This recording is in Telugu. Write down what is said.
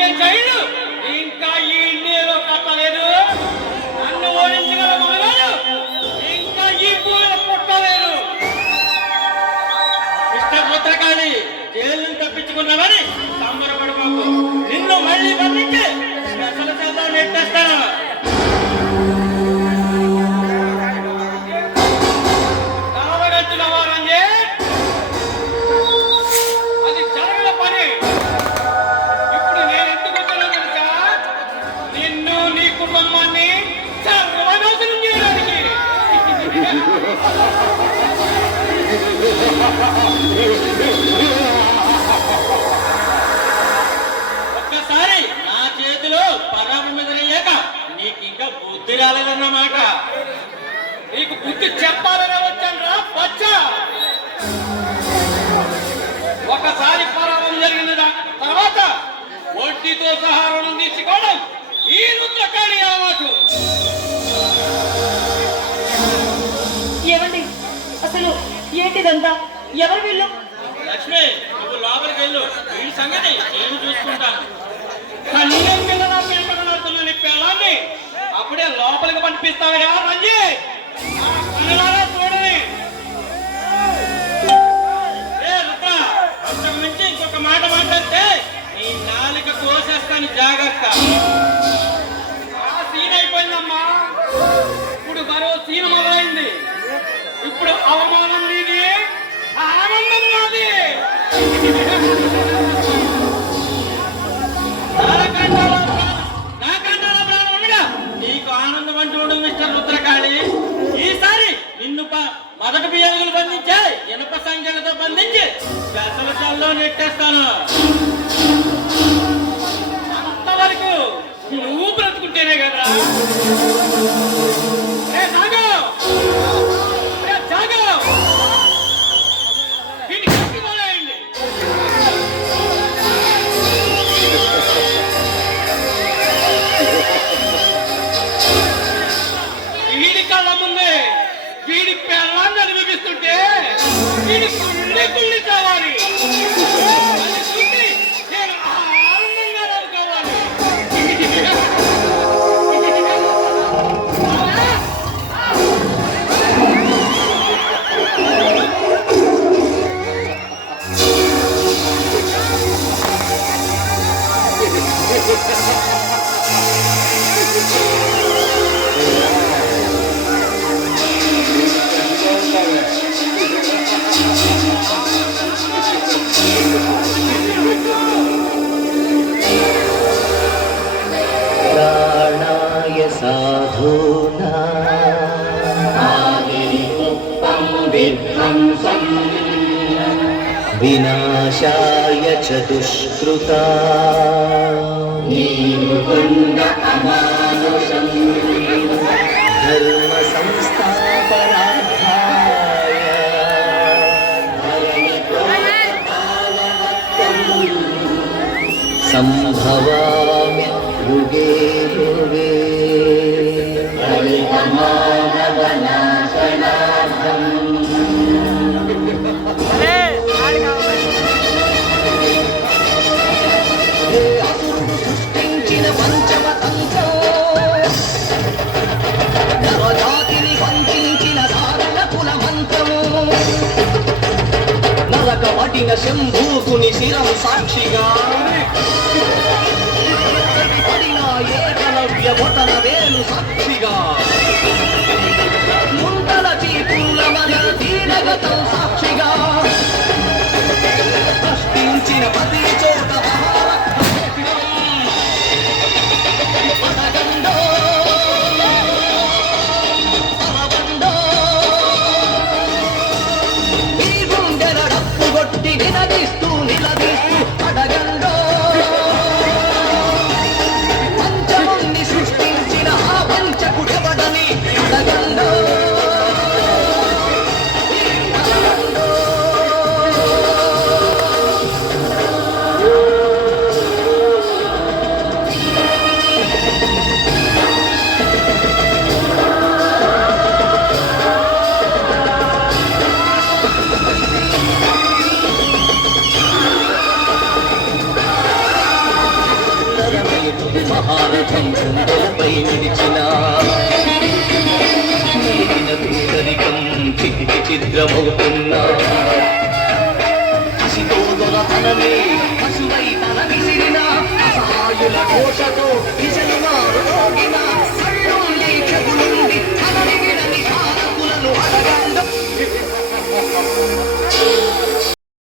వచ్చే చైలు. ఇంకా ఈ నీరు కట్టలేదు. నన్ను ఓడించగల మగవాడు ఇంకా ఈ పూల పుట్టలేదు. ఇష్టపుత్రకాళి జైలు తప్పించుకున్నామని సంబరపడబాకు నిన్ను మళ్ళీ బంధించి ఒక్కసారి నా చేతిలో పరాబం లేక నీకు ఇంకా బుద్ధి రాలేదన్నమాట. నీకు బుద్ధి చెప్పాలని వచ్చాను రా బచ్చా ఒకసారి పరాభం జరిగినదా? తర్వాత వడ్డీతో సహా రుణం తీసుకోవడం ఈ రుద్రకాళి అలవాటు ఏంటిదంతా? ఎవరు వీళ్ళు? లక్ష్మి నువ్వు లోపలికి వెళ్ళు. ఈ సంగతి నేను చూసుకుంటాను. కన్నం పిల్లల పెంపకలాడుతున్న నీ పిల్లాన్ని అప్పుడే లోపలికి పంపిస్తావా రంజీ! చూడని అంతకు మించి ఇంకొక మాట మాట్లాడితే నీ నాలుక కోసేస్తాను జాగ్రత్త. సీన్ అయిపోయిందమ్మా. ఇప్పుడు మరో సీన్ మొదలైంది. ఇప్పుడు అవమానం నీది. ఆనందం నాది. నాకంటారా నీకు ఆనందం అంటూ ఉండదు మిస్టర్ రుద్రకాళి. ఈసారి నిన్ను ప- మొదటి బియ్యలు బంధించే ఇనుప సంఖ్యలతో బంధించి గసలశాల్లో నెట్టేస్తాను. అంతవరకు నువ్వు బ్రతుకుంటేనే కదా వీడి పెళ్ళాన్ని అనిపిస్తుంటే వీడి కుళ్ళి కుళ్ళి కావాలి Thank you. साधूना। विनाशाय च दुष्कृता। धर्म संस्थापनार्थाय सम्भवामि युगे నరక శంభూకుని శిరం సాక్షిగా. పడిన ఏకలవ్య బొటన వేలు సాక్షిగా. ముంతల చీపుల మన దీనగతం సాక్షిగా. సృష్టించిన ప్రతి చితికి పశువై తల విసిరిన. అసహాయుల ఘోషతో